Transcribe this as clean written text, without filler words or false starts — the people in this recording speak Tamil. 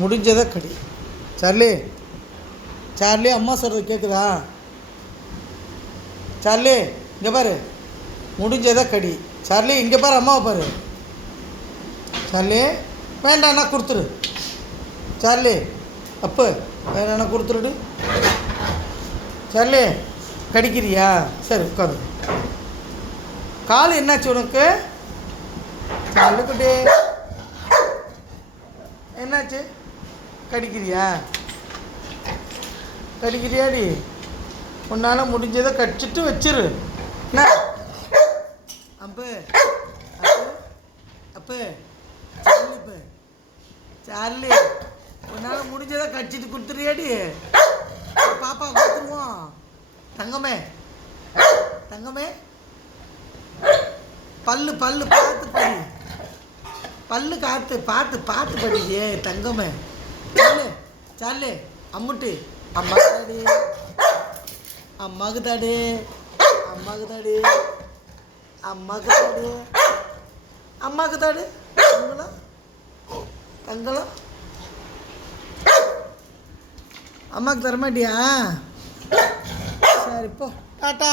முடிஞ்சதை கடி. சார்லி, சார்லி, அம்மா சொல்கிறது கேட்குதா? சார்லி, இங்கே பாரு, முடிஞ்சதை கடி. சார்லி, இங்கே பாரு, அம்மாவை பாரு. சார்லி, வேண்டாண்ணா கொடுத்துரு. சார்லி, அப்போ வேணாண்ணா கொடுத்துருடு. சார்லி, கடிக்கிறியா? சரி, உட்காரு. கால் என்னாச்சு உனக்கு? சார்லி குட்டி, என்னாச்சு? கடிக்கிறியா? கடிக்கிறியாடி? உன்னால் முடிஞ்சதை கடிச்சிட்டு வச்சிரு. என்ன அப்பு அப்பு சார்லி, இப்போ சார்லி, உன்னால் முடிஞ்சதை கடிச்சிட்டு கொடுத்துறியாடி? பாப்பா கொடுத்துருவோம். தங்கமே, தங்கமே, பல்லு பல்லு பார்த்து படி. பல்லு காத்து பார்த்து பார்த்து படியே தங்கமே. சார்லி, சார்லி, அம்முட்டு அம்மாக்கு தாடி, அம்மாக்கு தாடி, அம்மாக்கு தாடி, அம்மாக்கு தாடி, அம்மாக்கு தாடி. தங்கலாம், தங்கலாம், அம்மாவுக்கு தரமாட்டியா? சரி, போ, டாட்டா.